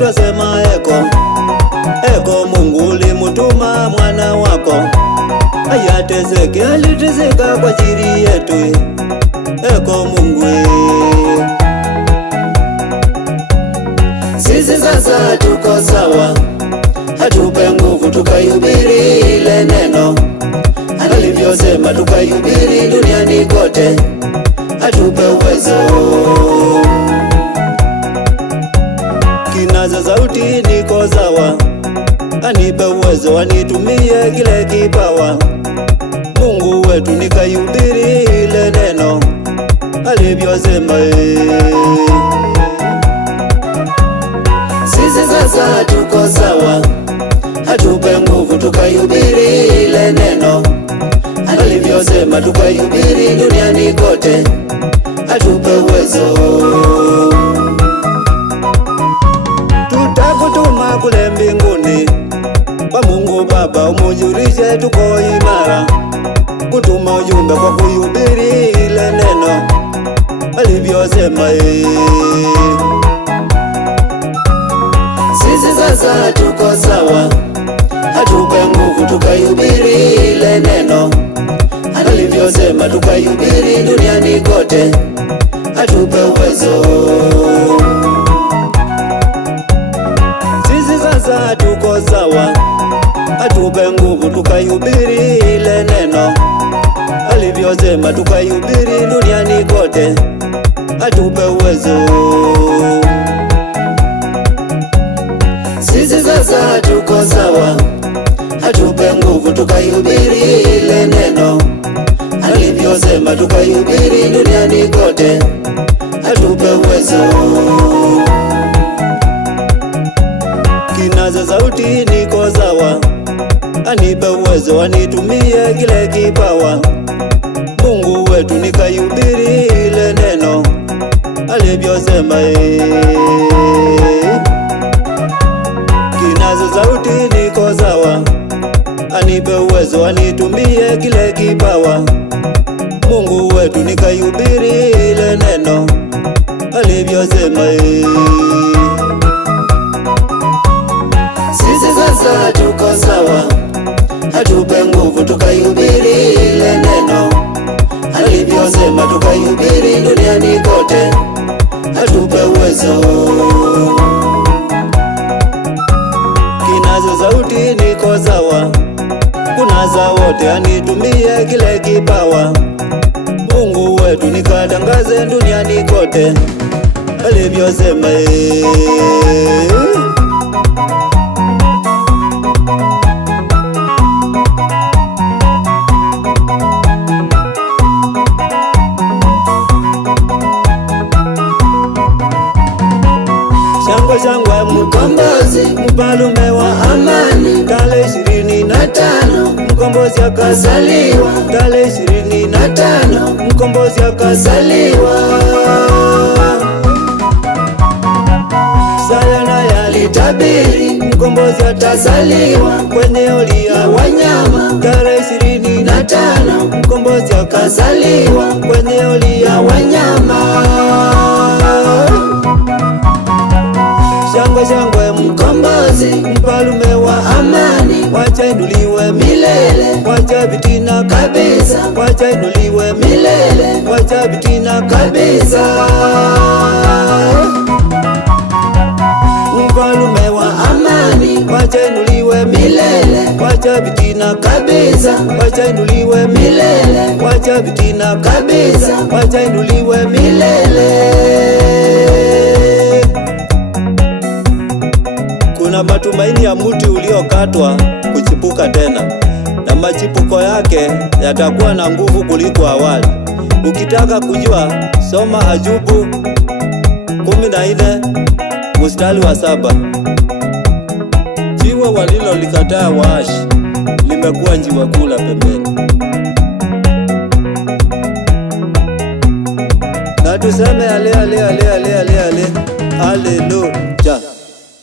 twasema eko eko. Mungu ulimutuma mwana wako ayateseke, aliteseka kwa ajili yetu. Eko Mungu, sisi sasa tuko sawa, atupe nguvu tukahubiri ile neno alivyosema, tukahubiri duniani kote, atupe uwezo. Kinaza sauti niko sawa, anipe uwezo, anitumie kile kipawa. Mungu wetu nikahubiri ile neno alivyosema. Sisi sasa tuko sawa, atupe nguvu tukahubiri ile neno alivyosema, tukahubiri duniani kote, atupe uwezo. Tutakutuma kule mbinguni kwa Mungu Baba, umujulishe tuko imara, kutuma ujumbe kwa kuhubiri ile neno alivyosema. Sisi sasa tuko sawa, atupe nguvu tukahubiri ile neno alivyosema, tukahubiri duniani kote, atupe uwezo. Sisi sasa tuko sawa, atupe nguvu tukahubiri ile neno alivyosema, tukahubiri duniani kote, atupe uwezo. Sisi sasa tuko sawa, atupe nguvu tukahubiri ile neno alivyosema, tukahubiri duniani kote, atupe uwezo. Kinaza sauti niko sawa, anipe uwezo, anitumie kile kipawa. Mungu wetu nikahubiri ile neno alivyosema. Kinaza sauti niko sawa, anipe uwezo, anitumie kile kipawa. Mungu wetu nikahubiri ile neno alivyosema. Sisi sasa tuko sawa, atupe nguvu tukahubiri ile neno alivyosema, tukahubiri duniani kote, atupe uwezo. Kinaza sauti niko sawa, kunaza wote, anitumie kile kipawa. Mungu wetu nikatangaze duniani kote alivyosema. Shangwe shangwe mkombozi, mfalume wa amani. Tarehe 25 mkombozi akazaliwa, tarehe 25 mkombozi akazaliwa. Sayana yalitabiri mkombozi atazaliwa kwenye hori ya wanyama. Tarehe 25 mkombozi akazaliwa kwenye hori ya wanyama. Shangwe shangwe mkombozi, mfalume wa amani. Wacha inuliwe milele, wacha vitina kabisa, wacha inuliwe milele, wacha vitina kabisa. Mfalume wa amani, wacha inuliwe milele, wacha vitina kabisa, wacha inuliwe milele, wacha vitina kabisa, wacha inuliwe milele. Kuna matumaini ya mti uliokatwa kuchipuka tena, na machipuko yake yatakuwa na nguvu kuliko awali. Ukitaka kujua, soma Ayubu 14 mstari wa 7. Jiwe walilolikataa waashi limekuwa njiwa kula pembeni. Na tuseme ale. Haleluya.